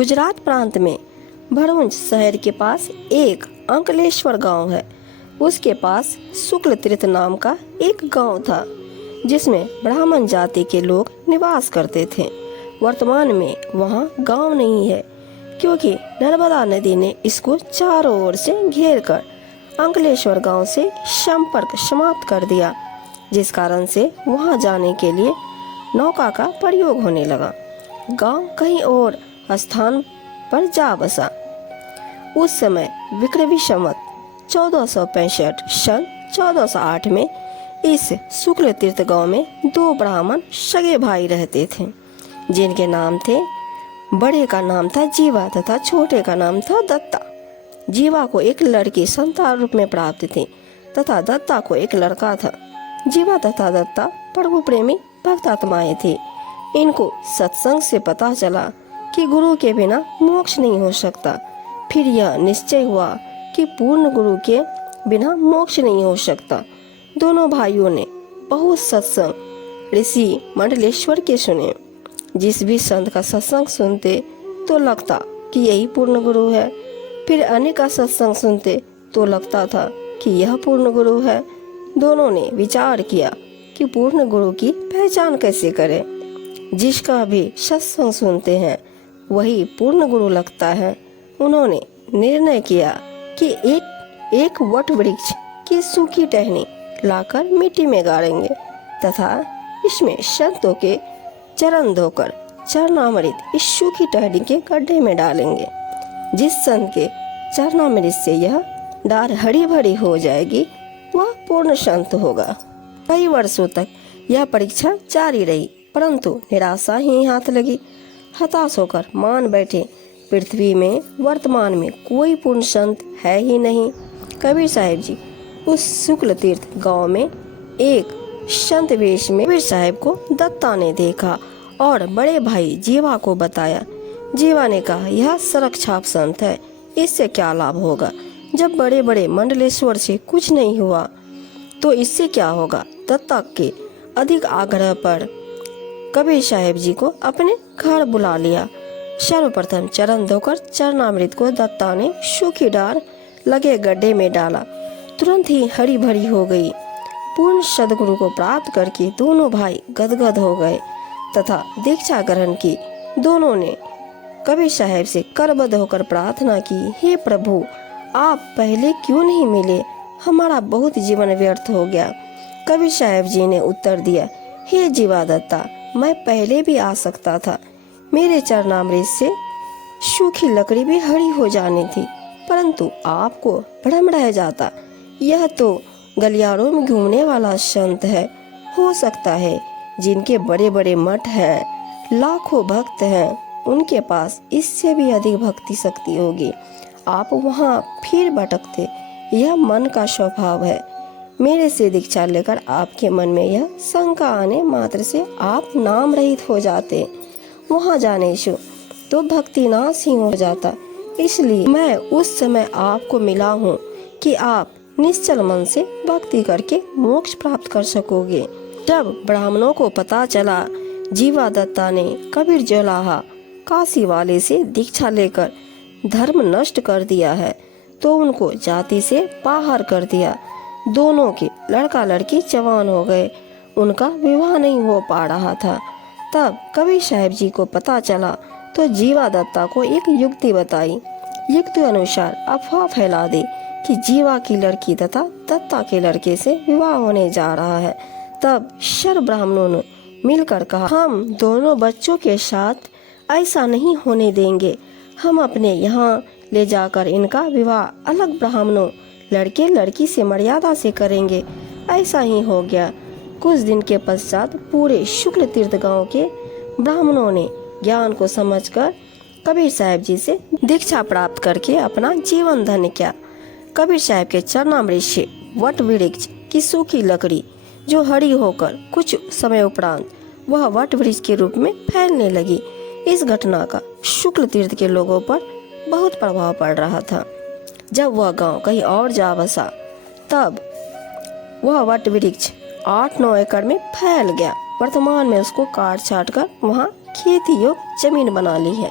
गुजरात प्रांत में भरूच शहर के पास एक अंकलेश्वर गांव है। उसके पास शुक्ल तीर्थ नाम का एक गांव था जिसमें ब्राह्मण जाति के लोग निवास करते थे। वर्तमान में वहां गांव नहीं है क्योंकि नर्मदा नदी ने इसको चारों ओर से घेर कर अंकलेश्वर गांव से संपर्क समाप्त कर दिया, जिस कारण से वहां जाने के लिए नौका का प्रयोग होने लगा। गांव कहीं और स्थान पर जा बसा। उस समय विक्रमी संवत 1465 सन 1408 में इस शुक्ल तीर्थ गांव में दो ब्राह्मण सगे भाई रहते थे, जिनके नाम थे, बड़े का नाम था जीवा तथा छोटे का नाम था दत्ता। जीवा को एक लड़की संतान रूप में प्राप्त थी तथा दत्ता को एक लड़का था। जीवा तथा दत्ता प्रभु प्रेमी भक्त आत्माएं थे। इनको सत्संग से पता चला कि गुरु के बिना मोक्ष नहीं हो सकता। फिर यह निश्चय हुआ कि पूर्ण गुरु के बिना मोक्ष नहीं हो सकता। दोनों भाइयों ने बहुत सत्संग ऋषि मंडलेश्वर के सुने। जिस भी संत का सत्संग सुनते तो लगता कि यही पूर्ण गुरु है। फिर अन्य का सत्संग सुनते तो लगता था कि यह पूर्ण गुरु है। दोनों ने विचार किया कि पूर्ण गुरु की पहचान कैसे करें। जिसका भी सत्संग सुनते हैं वही पूर्ण गुरु लगता है। उन्होंने निर्णय किया कि एक वट वृक्ष की सूखी टहनी लाकर मिट्टी में गाड़ेंगे तथा इसमें संतों के चरण धोकर चरणामृत इस सूखी टहनी के गड्ढे में डालेंगे। जिस संत के चरणामृत से यह डार हरी भरी हो जाएगी वह पूर्ण संत होगा। कई वर्षों तक यह परीक्षा जारी रही, परंतु निराशा ही हाथ लगी। हताश होकर मान बैठे पृथ्वी में वर्तमान में कोई पूर्ण संत है ही नहीं। कबीर साहिब जी उस शुक्ल तीर्थ गांव में एक संत वेश में कबीर साहिब को दत्ता ने देखा और बड़े भाई जीवा को बताया। जीवा ने कहा, यह सड़क छाप संत है, इससे क्या लाभ होगा। जब बड़े बड़े मंडलेश्वर से कुछ नहीं हुआ तो इससे क्या होगा। दत्ता के अधिक आग्रह पर कबीर साहिब जी को अपने घर बुला लिया। सर्वप्रथम चरण धोकर चरणामृत को दत्ता ने सूखी डार लगे गड्ढे में डाला। तुरंत ही हरी भरी हो गई। पूर्ण सदगुरु को प्राप्त करके दोनों भाई गदगद हो गए तथा दीक्षा ग्रहण की। दोनों ने कबीर साहिब से करबद्ध होकर प्रार्थना की, हे प्रभु, आप पहले क्यों नहीं मिले, हमारा बहुत जीवन व्यर्थ हो गया। कबीर साहिब जी ने उत्तर दिया, हे जीवा दत्ता, मैं पहले भी आ सकता था। मेरे चरणामृत से सूखी लकड़ी भी हरी हो जानी थी, परंतु आपको भ्रम रह जाता। यह तो गलियारों में घूमने वाला संत है। हो सकता है जिनके बड़े बड़े मठ हैं, लाखों भक्त हैं, उनके पास इससे भी अधिक भक्ति शक्ति होगी। आप वहाँ फिर भटकते। यह मन का स्वभाव है। मेरे से दीक्षा लेकर आपके मन में यह शंका आने मात्र से आप नाम रहित हो जाते। वहाँ जाने से तो भक्ति नाश ही हो जाता। इसलिए मैं उस समय आपको मिला हूँ कि आप निश्चल मन से भक्ति करके मोक्ष प्राप्त कर सकोगे। जब ब्राह्मणों को पता चला जीवा दत्ता ने कबीर जोलाहा काशी वाले से दीक्षा लेकर धर्म नष्ट कर दिया है तो उनको जाति से बाहर कर दिया। दोनों के लड़का लड़की जवान हो गए। उनका विवाह नहीं हो पा रहा था। तब कबीर साहिब जी को पता चला तो जीवा दत्ता को एक युक्ति बताई। युक्ति अनुसार अफवाह फैला दी कि जीवा की लड़की तथा दत्ता के लड़के से विवाह होने जा रहा है। तब सर्व ब्राह्मणों ने मिलकर कहा, हम दोनों बच्चों के साथ ऐसा नहीं होने देंगे। हम अपने यहाँ ले जाकर इनका विवाह अलग ब्राह्मणों लड़के लड़की से मर्यादा से करेंगे। ऐसा ही हो गया। कुछ दिन के पश्चात पूरे शुक्ल तीर्थ गांव के ब्राह्मणों ने ज्ञान को समझकर कबीर साहिब जी से दीक्षा प्राप्त करके अपना जीवन धन्य किया। कबीर साहिब के चरणामृत से वट वृक्ष की सूखी लकड़ी जो हरी होकर कुछ समय उपरांत वह वट वृक्ष के रूप में फैलने लगी। इस घटना का शुक्ल तीर्थ के लोगों पर बहुत प्रभाव पड़ रहा था। जब वह गांव कहीं और जा बसा तब वह वट वृक्ष 8-9 एकड़ में फैल गया। वर्तमान में उसको काट छाट कर वहाँ खेती योग्य जमीन बना ली है।